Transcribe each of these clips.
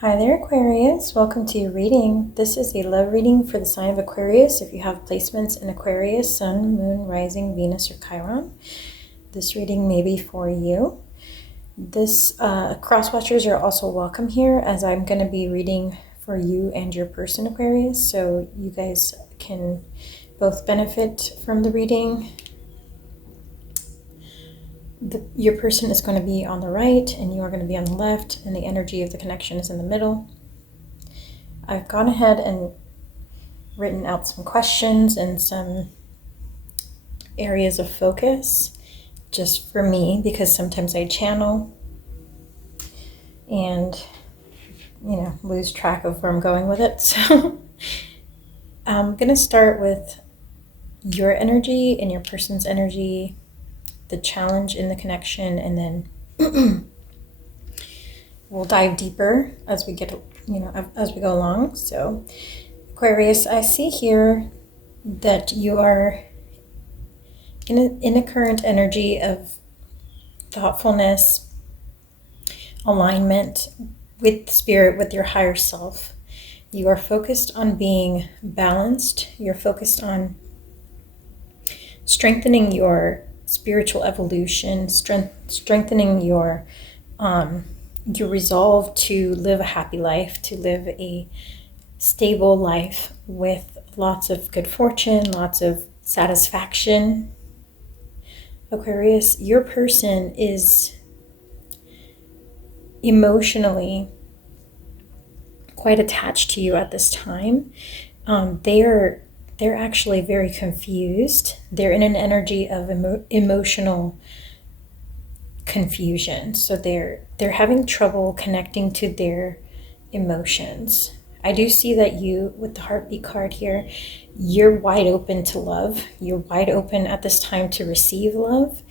Hi there, Aquarius. Welcome to your reading. This is a love reading for the sign of Aquarius. If you have placements in Aquarius, Sun, Moon, Rising, Venus, or Chiron, this reading may be for you. Cross watchers are also welcome here, as I'm going to be reading for you and your person, Aquarius, so you guys can both benefit from the reading. Your person is going to be on the right and you are going to be on the left, and the energy of the connection is in the middle. I've gone ahead and written out some questions and some areas of focus just for me, because sometimes I channel and lose track of where I'm going with it. So I'm going to start with your energy and your person's energy, the challenge in the connection, and then we'll dive deeper as we get, as we go along. So Aquarius, I see here that you are in a current energy of thoughtfulness, alignment with spirit, with your higher self. You are focused on being balanced. You're focused on strengthening your spiritual evolution, strengthening your resolve to live a happy life, to live a stable life with lots of good fortune, lots of satisfaction. Aquarius, your person is emotionally quite attached to you at this time. They're actually very confused. They're in an energy of emotional confusion. So they're having trouble connecting to their emotions. I do see that you, with the heartbeat card here, you're wide open to love. You're wide open at this time to receive love.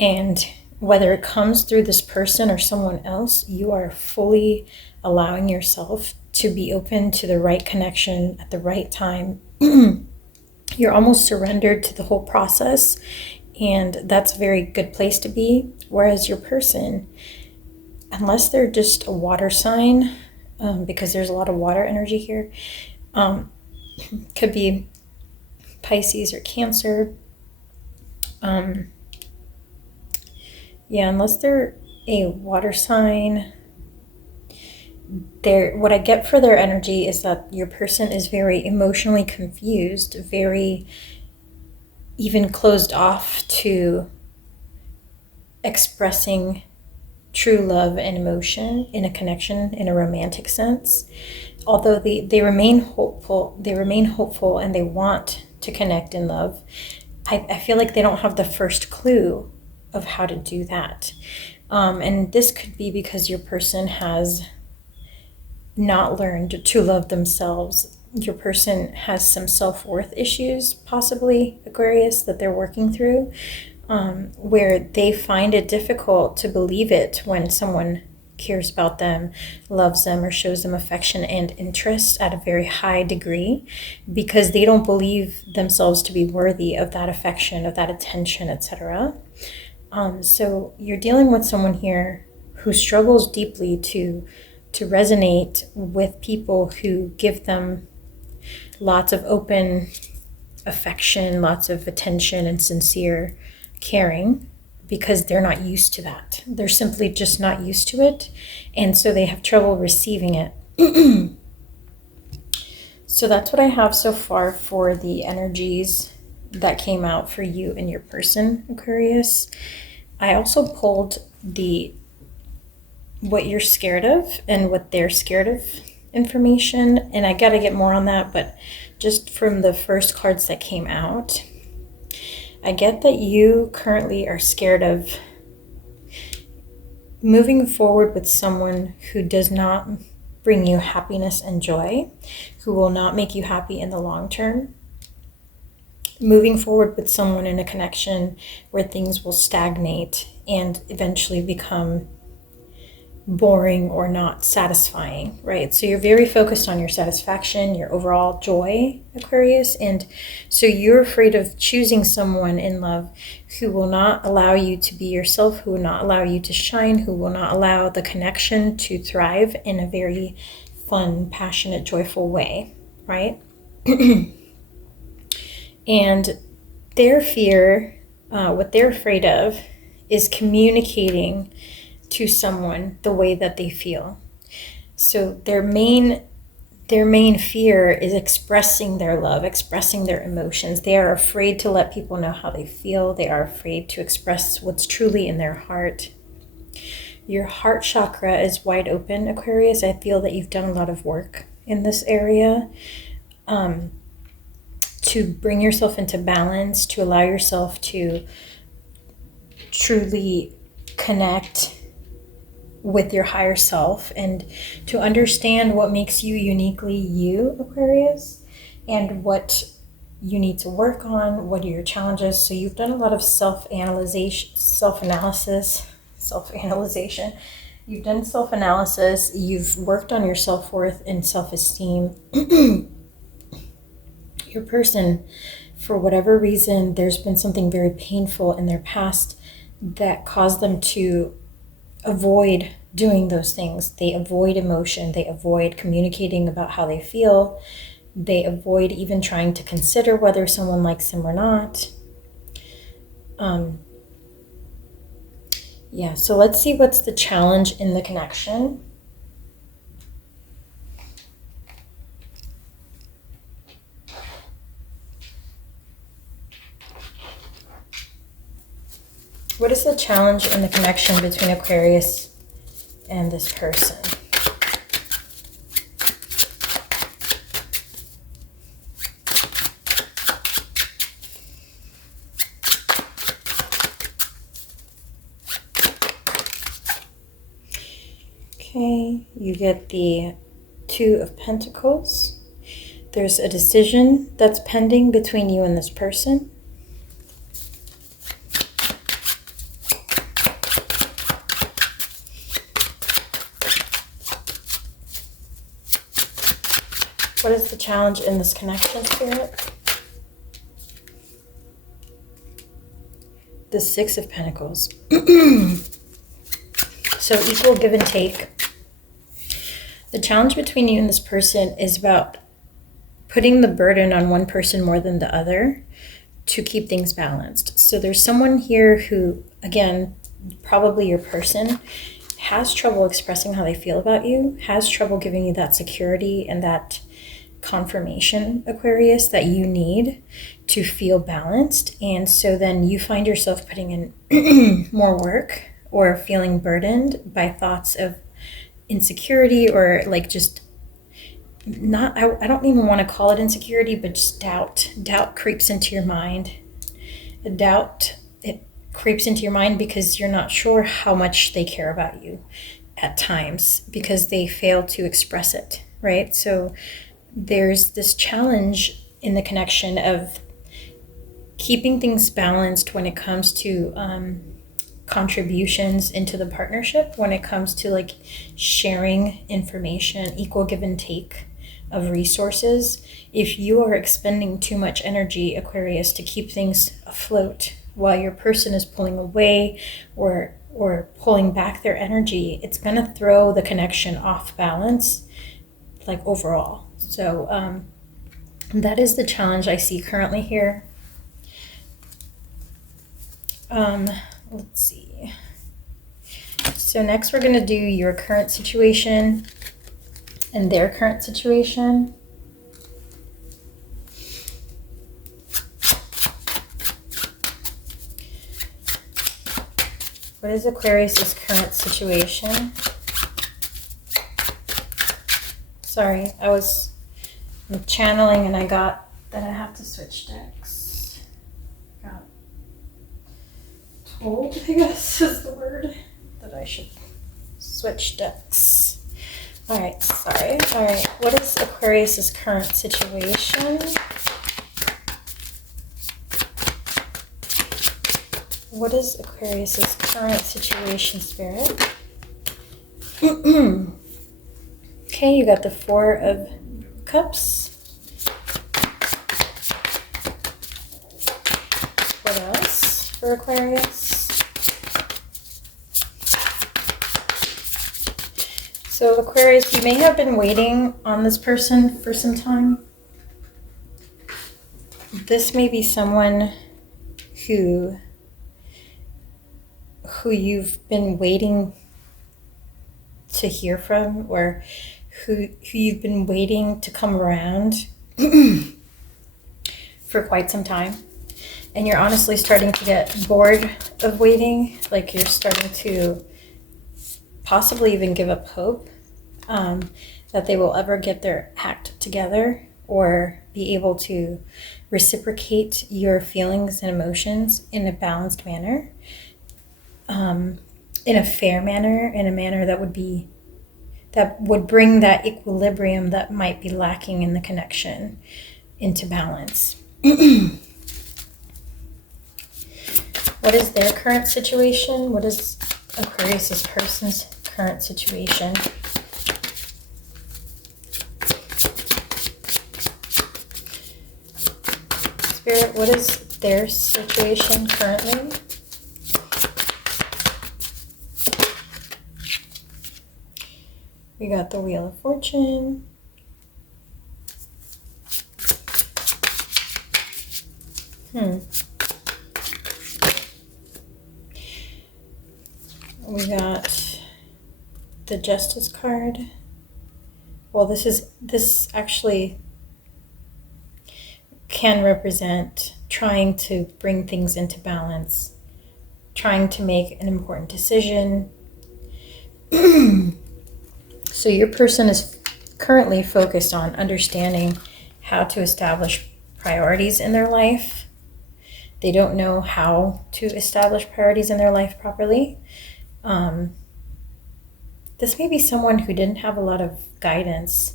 And whether it comes through this person or someone else, you are fully allowing yourself to be open to the right connection at the right time. You're almost surrendered to the whole process, and that's a very good place to be. Whereas your person, unless they're just a water sign, because there's a lot of water energy here, could be Pisces or Cancer. Unless they're a water sign, what I get for their energy is that your person is very emotionally confused, very even closed off to expressing true love and emotion in a connection in a romantic sense. Although they remain hopeful, and they want to connect in love, I feel like they don't have the first clue of how to do that. And this could be because your person has not learned to love themselves. Your person has some self-worth issues, possibly, Aquarius, that they're working through, where they find it difficult to believe it when someone cares about them, loves them, or shows them affection and interest at a very high degree, because they don't believe themselves to be worthy of that affection, of that attention, etc. So you're dealing with someone here who struggles deeply to resonate with people who give them lots of open affection, lots of attention and sincere caring, because they're not used to that. They're simply just not used to it, and so they have trouble receiving it. So that's what I have so far for the energies that came out for you and your person, Aquarius. I also pulled what you're scared of and what they're scared of information, and I gotta get more on that, but just from the first cards that came out, I get that you currently are scared of moving forward with someone who does not bring you happiness and joy, who will not make you happy in the long term. Moving forward with someone in a connection where things will stagnate and eventually become boring or not satisfying, right? So you're very focused on your satisfaction, your overall joy, Aquarius. And so you're afraid of choosing someone in love who will not allow you to be yourself, who will not allow you to shine, who will not allow the connection to thrive in a very fun, passionate, joyful way, right? And their fear, what they're afraid of, is communicating to someone the way that they feel. So their main fear is expressing their love, expressing their emotions. They are afraid to let people know how they feel. They are afraid to express what's truly in their heart. Your heart chakra is wide open, Aquarius. I feel that you've done a lot of work in this area to bring yourself into balance, to allow yourself to truly connect with your higher self and to understand what makes you uniquely you, Aquarius, and what you need to work on, what are your challenges. So you've done a lot of self-analysis. You've done self-analysis. You've worked on your self-worth and self-esteem. Your person, for whatever reason, there's been something very painful in their past that caused them to avoid doing those things. They avoid emotion. They avoid communicating about how they feel. They avoid even trying to consider whether someone likes them or not. Yeah, so let's see what's the challenge in the connection. What is the challenge in the connection between Aquarius and this person? Okay, you get the Two of Pentacles. There's a decision that's pending between you and this person. What is the challenge in this connection, Spirit? The Six of Pentacles. So equal give and take. The challenge between you and this person is about putting the burden on one person more than the other to keep things balanced. So there's someone here who, again, probably your person, has trouble expressing how they feel about you, has trouble giving you that security and that confirmation, Aquarius, that you need to feel balanced. And so then you find yourself putting in more work or feeling burdened by thoughts of insecurity or like just not, I don't even want to call it insecurity, but just doubt. Doubt creeps into your mind. It creeps into your mind because you're not sure how much they care about you at times because they fail to express it, right? So there's this challenge in the connection of keeping things balanced when it comes to contributions into the partnership, when it comes to like sharing information, equal give and take of resources. If you are expending too much energy, Aquarius, to keep things afloat while your person is pulling away or pulling back their energy, it's going to throw the connection off balance, like overall. So that is the challenge I see currently here. Let's see. So next we're going to do your current situation and their current situation. What is Aquarius's current situation? Sorry, I was channeling and I got that I have to switch decks. Got told, I guess is the word, that I should switch decks. All right, sorry. All right, what is Aquarius's current situation? What is Aquarius's current situation, Spirit? Okay, you got the Four of Cups. What else for Aquarius? So Aquarius, you may have been waiting on this person for some time. This may be someone who you've been waiting to hear from, or who you've been waiting to come around for quite some time. And you're honestly starting to get bored of waiting. Like you're starting to possibly even give up hope that they will ever get their act together or be able to reciprocate your feelings and emotions in a balanced manner, in a fair manner, in a manner that would bring that equilibrium that might be lacking in the connection into balance. What is their current situation? What is Aquarius' person's current situation? Spirit, what is their situation currently? We got the Wheel of Fortune. We got the Justice card. Well, this actually can represent trying to bring things into balance, trying to make an important decision. So your person is currently focused on understanding how to establish priorities in their life. They don't know how to establish priorities in their life properly. This may be someone who didn't have a lot of guidance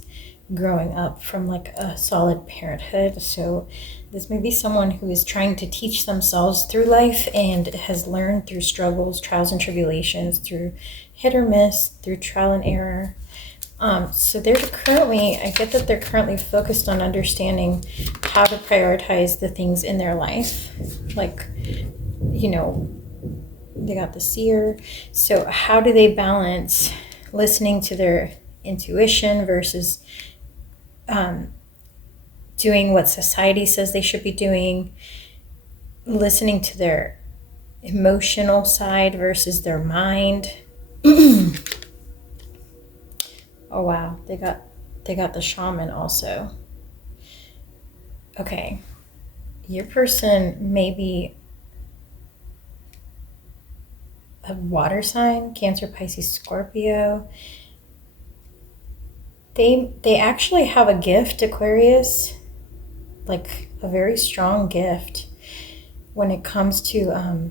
growing up from like a solid parenthood. So this may be someone who is trying to teach themselves through life and has learned through struggles, trials and tribulations, through hit or miss, through trial and error. So I get that they're currently focused on understanding how to prioritize the things in their life. Like, they got the Seer. So how do they balance listening to their intuition versus doing what society says they should be doing, listening to their emotional side versus their mind? Oh wow, they got the Shaman also. Okay, your person may be a water sign, Cancer, Pisces, Scorpio. They actually have a gift, Aquarius, like a very strong gift when it comes to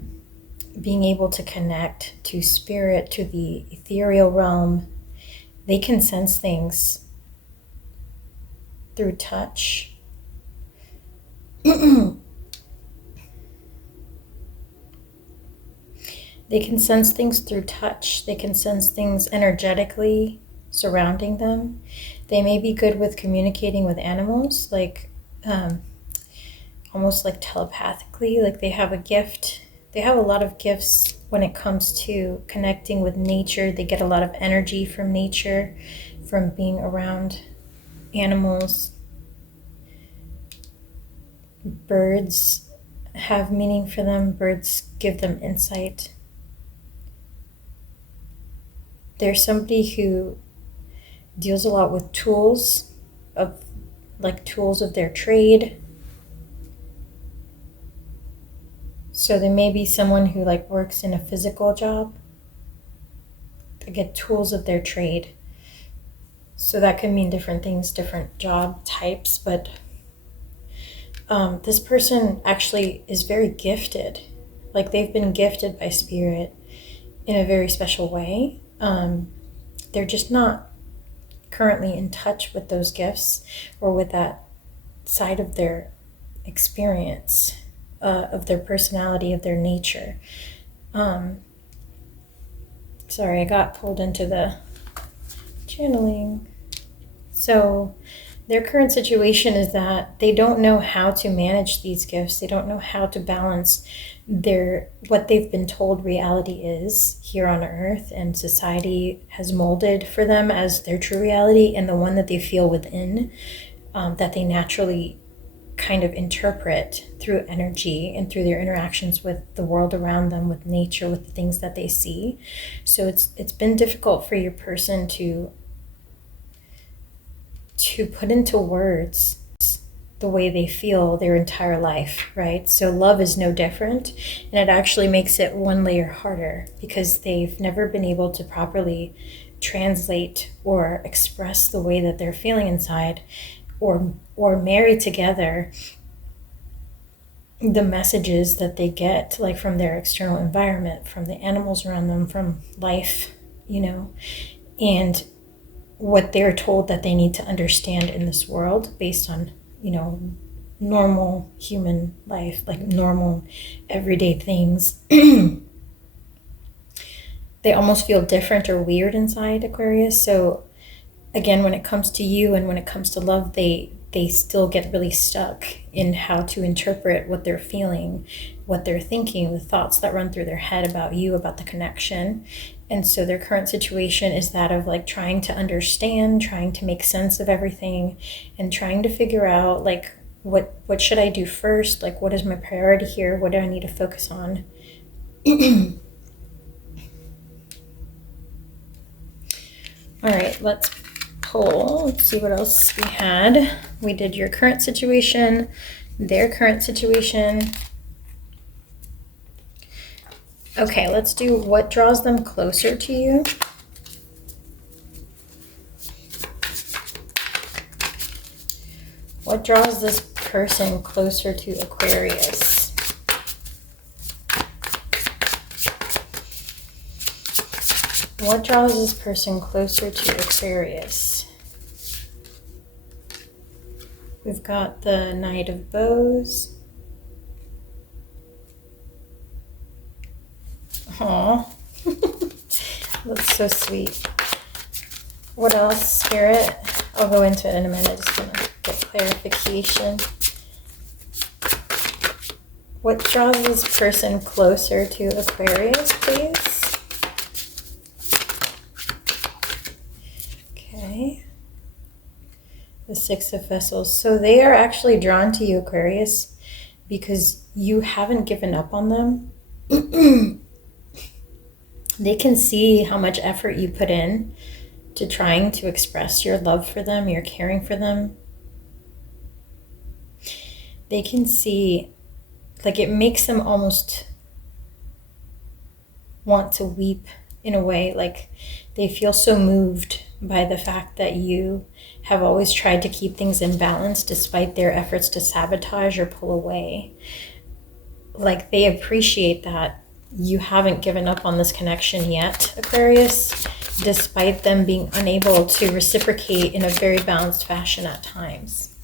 being able to connect to spirit, to the ethereal realm. They can sense things through touch. They can sense things through touch. They can sense things energetically surrounding them. They may be good with communicating with animals, like almost like telepathically. Like they have a gift. They have a lot of gifts when it comes to connecting with nature. They get a lot of energy from nature, from being around animals. Birds have meaning for them. Birds give them insight. There's somebody who deals a lot with tools of their trade. So there may be someone who works in a physical job. They get tools of their trade. So that can mean different things, different job types, but this person actually is very gifted. Like they've been gifted by spirit in a very special way. They're just not currently in touch with those gifts or with that side of their experience, of their personality, of their nature. Sorry, I got pulled into the Channeling. So their current situation is that they don't know how to manage these gifts. They don't know how to balance what they've been told reality is here on earth, and society has molded for them as their true reality, and the one that they feel within, that they naturally kind of interpret through energy and through their interactions with the world around them, with nature, with the things that they see. So it's been difficult for your person to put into words the way they feel their entire life, right? So love is no different, and it actually makes it one layer harder because they've never been able to properly translate or express the way that they're feeling inside, or marry together the messages that they get, like from their external environment, from the animals around them, from life, and what they're told that they need to understand in this world based on, normal human life, like normal everyday things. They almost feel different or weird inside, Aquarius. So again, when it comes to you and when it comes to love, they still get really stuck in how to interpret what they're feeling, what they're thinking, the thoughts that run through their head about you, about the connection. And so their current situation is that of like trying to understand, trying to make sense of everything, and trying to figure out like what should I do first? Like, what is my priority here? What do I need to focus on? All right, let's pull. Let's see what else we had. We did your current situation, their current situation. Okay, let's do what draws them closer to you. What draws this person closer to Aquarius? What draws this person closer to Aquarius? We've got the Knight of Bows. Aw, that's so sweet. What else, Spirit? I'll go into it in a minute. I just want to get clarification. What draws this person closer to Aquarius, please? Okay. The Six of Vessels. So they are actually drawn to you, Aquarius, because you haven't given up on them. They can see how much effort you put in to trying to express your love for them, your caring for them. They can see, like, it makes them almost want to weep in a way. Like, they feel so moved by the fact that you have always tried to keep things in balance despite their efforts to sabotage or pull away. Like, they appreciate that you haven't given up on this connection yet, Aquarius, despite them being unable to reciprocate in a very balanced fashion at times.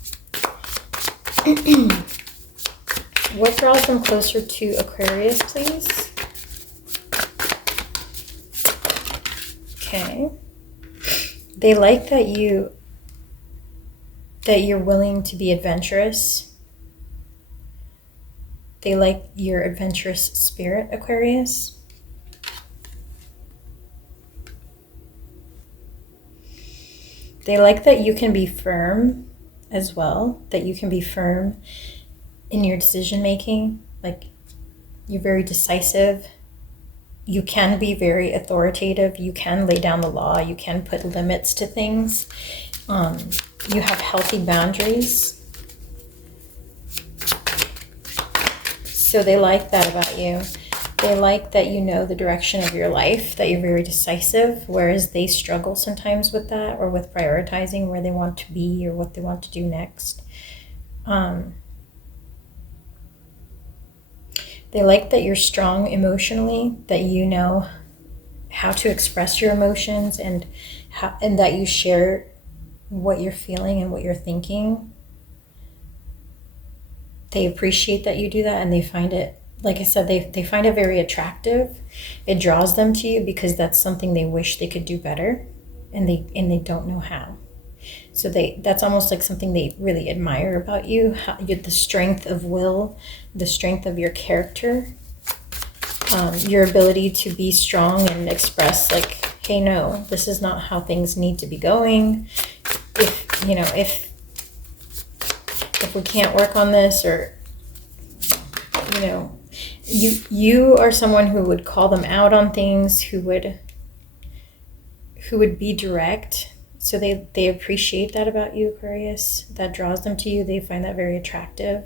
What draws them closer to Aquarius, please? Okay. They like that you're willing to be adventurous. They like your adventurous spirit, Aquarius. They like that you can be firm as well, that you can be firm in your decision making. Like, you're very decisive. You can be very authoritative. You can lay down the law. You can put limits to things. You have healthy boundaries. So they like that about you. They like that you know the direction of your life, that you're very decisive, whereas they struggle sometimes with that, or with prioritizing where they want to be or what they want to do next. They like that you're strong emotionally, that you know how to express your emotions, and that you share what you're feeling and what you're thinking. They appreciate that you do that, and they find it, like I said, they find it very attractive. It draws them to you because that's something they wish they could do better. and they don't know how. So that's almost like something they really admire about you, the strength of will, the strength of your character, your ability to be strong and express like, hey, no, this is not how things need to be going. If we can't work on this, or you are someone who would call them out on things, who would be direct. So they appreciate that about you, Aquarius. That draws them to you. They find that very attractive.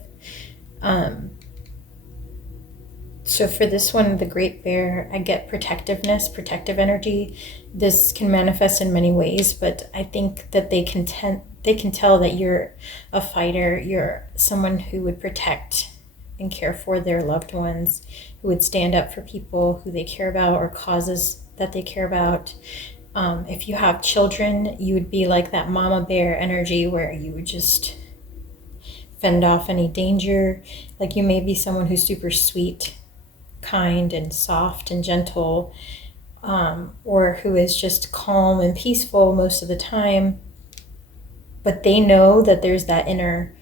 So for this one, the Great Bear, I get protectiveness, protective energy. This can manifest in many ways, but I think that they can tell that you're a fighter. You're someone who would protect and care for their loved ones, who would stand up for people who they care about or causes that they care about. If you have children, you would be like that mama bear energy where you would just fend off any danger. Like you may be someone who's super sweet, kind and soft and gentle, or who is just calm and peaceful most of the time, but they know that there's that inner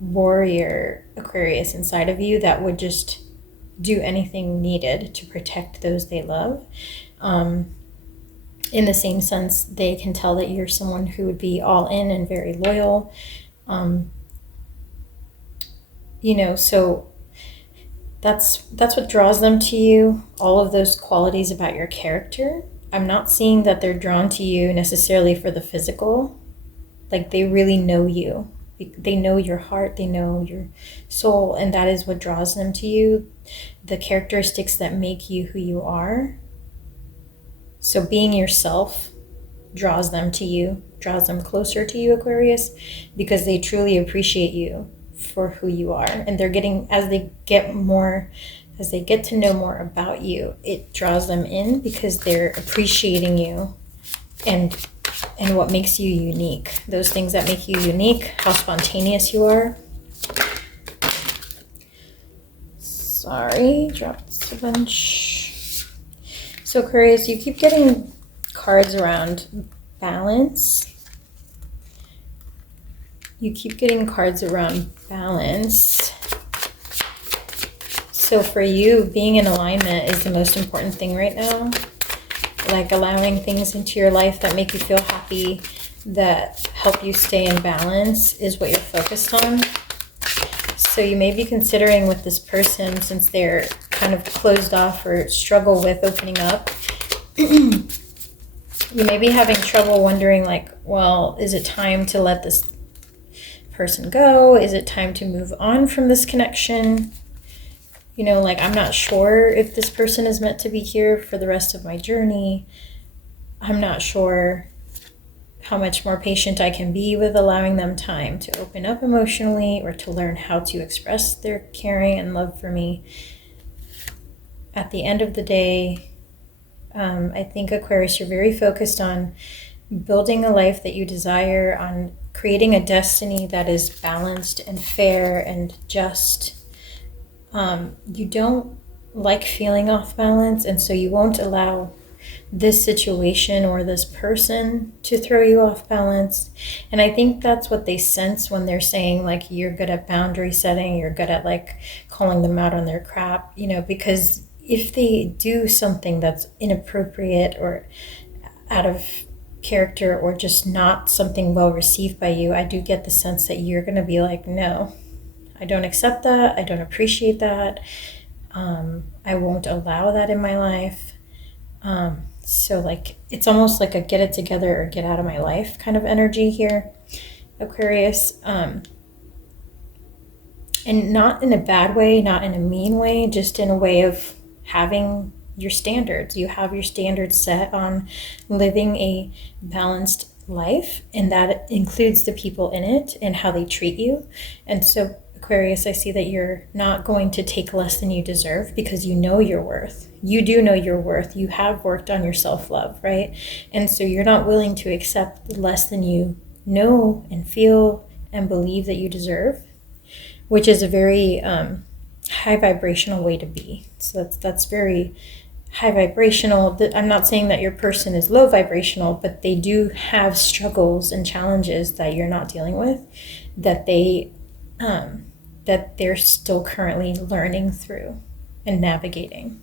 warrior Aquarius inside of you that would just do anything needed to protect those they love. In the same sense, they can tell that you're someone who would be all in and very loyal. So that's what draws them to you, all of those qualities about your character. I'm not seeing that they're drawn to you necessarily for the physical. Like they really know you. They know your heart, they know your soul, and that is what draws them to you. The characteristics that make you who you are. So being yourself draws them to you, draws them closer to you, Aquarius, because they truly appreciate you for who you are. And they're getting, as they get to know more about you, it draws them in because they're appreciating you and what makes you unique. Those things that make you unique, how spontaneous you are. Sorry, dropped a bunch. So Aquarius, you keep getting cards around balance. You keep getting cards around balance. So for you, being in alignment is the most important thing right now. Like allowing things into your life that make you feel happy, that help you stay in balance is what you're focused on. So you may be considering with this person, since they're kind of closed off or struggle with opening up, you may be having trouble wondering like, well, is it time to let this person go? Is it time to move on from this connection? Like I'm not sure if this person is meant to be here for the rest of my journey. I'm not sure how much more patient I can be with allowing them time to open up emotionally or to learn how to express their caring and love for me. At the end of the day, I think Aquarius, you're very focused on building a life that you desire, on creating a destiny that is balanced and fair and just. You don't like feeling off balance, and so you won't allow this situation or this person to throw you off balance. And I think that's what they sense when they're saying like you're good at boundary setting, you're good at like calling them out on their crap, because if they do something that's inappropriate or out of character or just not something well received by you, I do get the sense that you're going to be like, no, I don't accept that. I don't appreciate that. I won't allow that in my life. So like, it's almost like a get it together or get out of my life kind of energy here, Aquarius. And not in a bad way, not in a mean way, just in a way of having your standards. You have your standards set on living a balanced life, and that includes the people in it and how they treat you. And so Aquarius, I see that you're not going to take less than you deserve because you know your worth. You do know your worth. You have worked on your self-love, right? And so you're not willing to accept less than you know and feel and believe that you deserve, which is a very high vibrational way to be. So that's very high vibrational. I'm not saying that your person is low vibrational, but they do have struggles and challenges that you're not dealing with, that they're still currently learning through and navigating.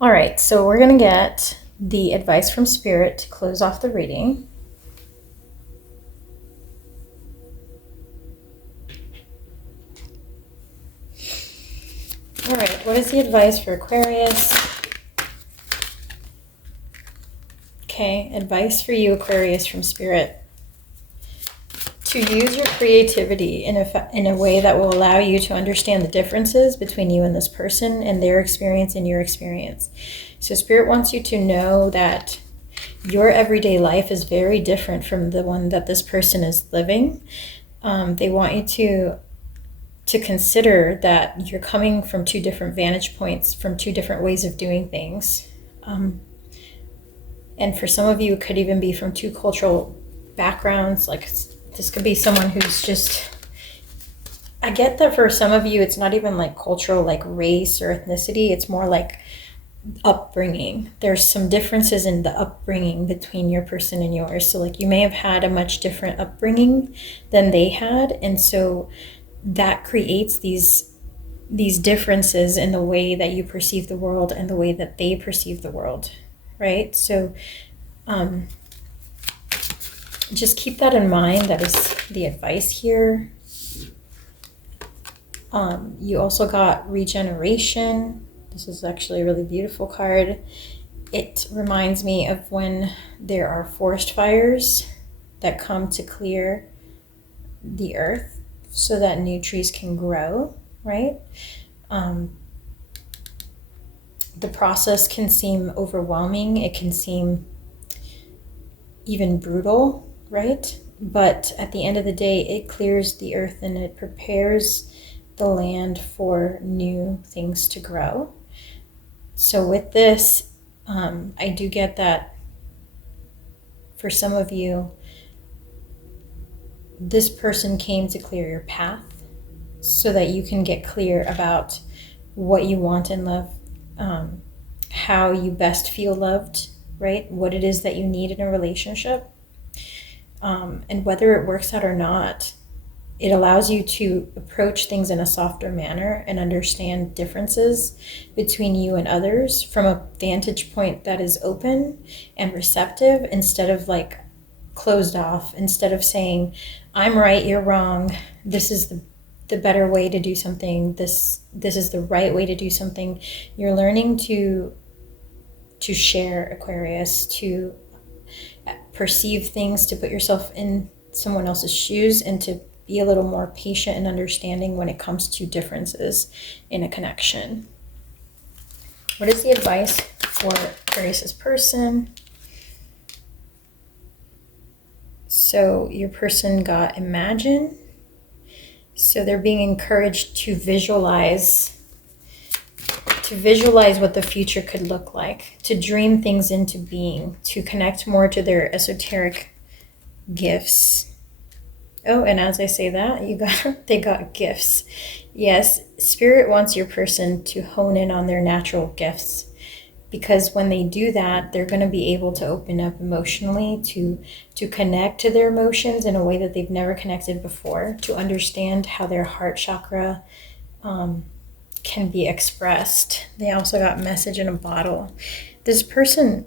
All right, so we're going to get the advice from Spirit to close off the reading. All right, what is the advice for Aquarius? Okay, advice for you, Aquarius, from Spirit. To use your creativity in a way that will allow you to understand the differences between you and this person and their experience and your experience. So Spirit wants you to know that your everyday life is very different from the one that this person is living. They want you to consider that you're coming from two different vantage points, from two different ways of doing things. And for some of you, it could even be from two cultural backgrounds. Like, this could be someone who's just, I get that for some of you, it's not even like cultural, like race or ethnicity. It's more like upbringing. There's some differences in the upbringing between your person and yours. So like, you may have had a much different upbringing than they had. And so that creates these differences in the way that you perceive the world and the way that they perceive the world, right? So just keep that in mind. That is the advice here. You also got regeneration. This is actually a really beautiful card. It reminds me of when there are forest fires that come to clear the earth so that new trees can grow, right? The process can seem overwhelming. It can seem even brutal, right? But at the end of the day, it clears the earth and it prepares the land for new things to grow. So with this, I do get that for some of you, this person came to clear your path so that you can get clear about what you want in love, how you best feel loved, right? What it is that you need in a relationship. And whether it works out or not, it allows you to approach things in a softer manner and understand differences between you and others from a vantage point that is open and receptive, instead of like closed off, instead of saying, I'm right, you're wrong, this is the better way to do something, this is the right way to do something. You're learning to share, Aquarius, to perceive things, to put yourself in someone else's shoes, and to be a little more patient and understanding when it comes to differences in a connection. What is the advice for Aquarius's person? So your person got imagine. So they're being encouraged to visualize what the future could look like, to dream things into being, to connect more to their esoteric gifts. Oh, and as I say that, they got gifts. Yes, Spirit wants your person to hone in on their natural gifts, because when they do that, they're going to be able to open up emotionally, to connect to their emotions in a way that they've never connected before, to understand how their heart chakra can be expressed. They also got message in a bottle. This person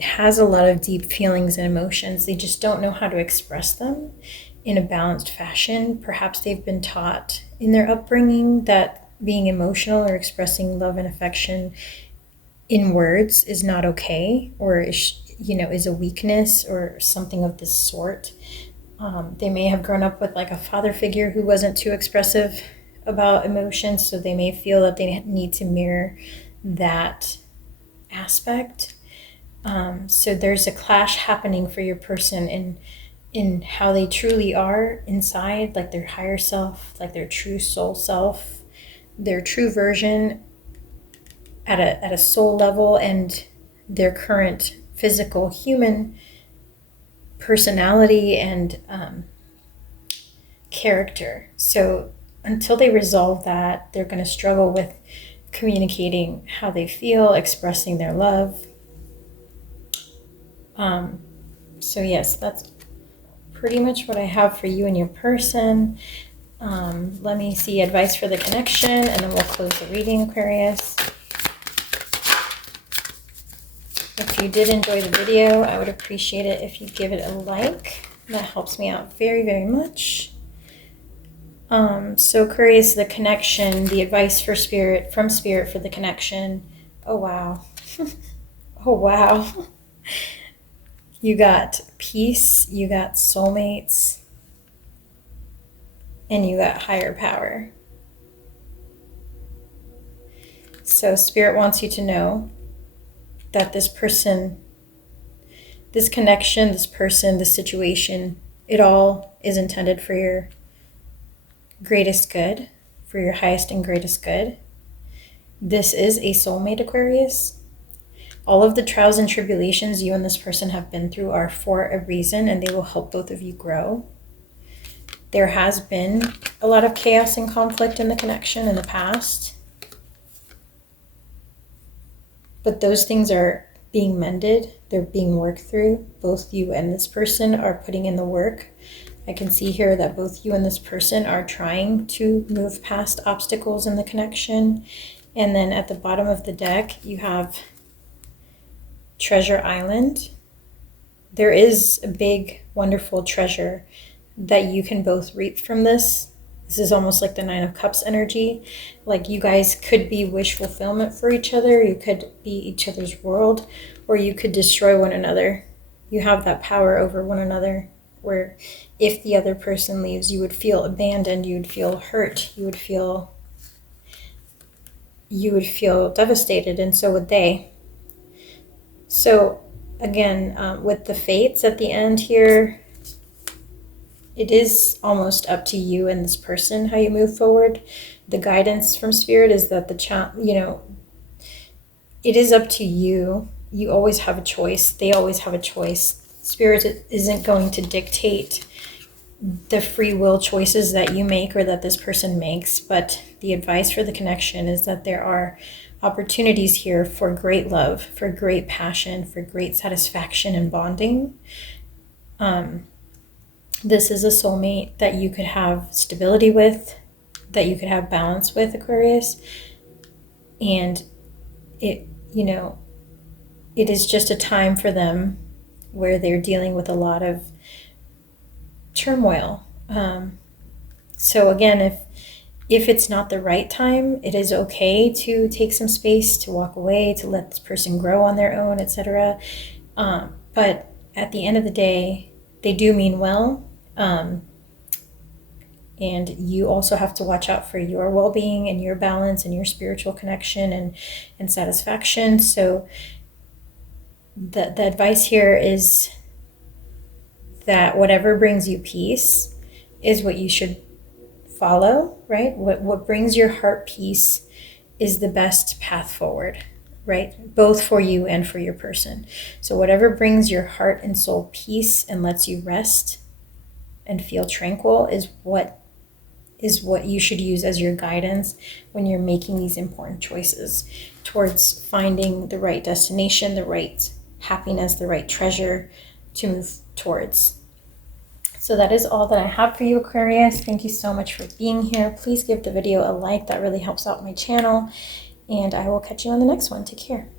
has a lot of deep feelings and emotions. They just don't know how to express them in a balanced fashion. Perhaps they've been taught in their upbringing that being emotional or expressing love and affection in words is not okay, or is a weakness or something of this sort. They may have grown up with like a father figure who wasn't too expressive about emotions, so they may feel that they need to mirror that aspect. So there's a clash happening for your person in how they truly are inside, like their higher self, like their true soul self, their true version at a soul level, and their current physical human personality and character. So until they resolve that, they're going to struggle with communicating how they feel, expressing their love. So yes, that's pretty much what I have for you and your person. Let me see advice for the connection, and then we'll close the reading, Aquarius. If you did enjoy the video, I would appreciate it if you give it a like. That helps me out very, very much. So Aquarius, the connection, the advice for spirit, from spirit for the connection. Oh, wow. Oh, wow. You got peace, you got soulmates, and you got higher power. So spirit wants you to know that this person, this connection, this person, this situation, it all is intended for your greatest good, for your highest and greatest good. This is a soulmate, Aquarius. All of the trials and tribulations you and this person have been through are for a reason, and they will help both of you grow. There has been a lot of chaos and conflict in the connection in the past, but those things are being mended. They're being worked through. Both you and this person are putting in the work. I can see here that both you and this person are trying to move past obstacles in the connection. And then at the bottom of the deck, you have Treasure Island. There is a big, wonderful treasure that you can both reap from this. This is almost like the Nine of Cups energy. Like you guys could be wish fulfillment for each other. You could be each other's world, or you could destroy one another. You have that power over one another, where if the other person leaves, you would feel abandoned, you would feel hurt, you would feel devastated, and so would they. So again, with the fates at the end here, it is almost up to you and this person how you move forward. The guidance from spirit is that it is up to you. You always have a choice. They always have a choice. Spirit isn't going to dictate the free will choices that you make or that this person makes, but the advice for the connection is that there are opportunities here for great love, for great passion, for great satisfaction and bonding. This is a soulmate that you could have stability with, that you could have balance with, Aquarius. And it is just a time for them where they're dealing with a lot of turmoil. So again, if it's not the right time, it is okay to take some space, to walk away, to let this person grow on their own, etc. But at the end of the day, they do mean well. And you also have to watch out for your well-being and your balance and your spiritual connection and satisfaction. So the advice here is that whatever brings you peace is what you should follow, right? What brings your heart peace is the best path forward, right? Both for you and for your person. So whatever brings your heart and soul peace and lets you rest and feel tranquil is what you should use as your guidance when you're making these important choices towards finding the right destination, the right happiness, the right treasure to move towards. So that is all that I have for you, Aquarius. Thank you so much for being here. Please give the video a like. That really helps out my channel. And I will catch you on the next one. Take care.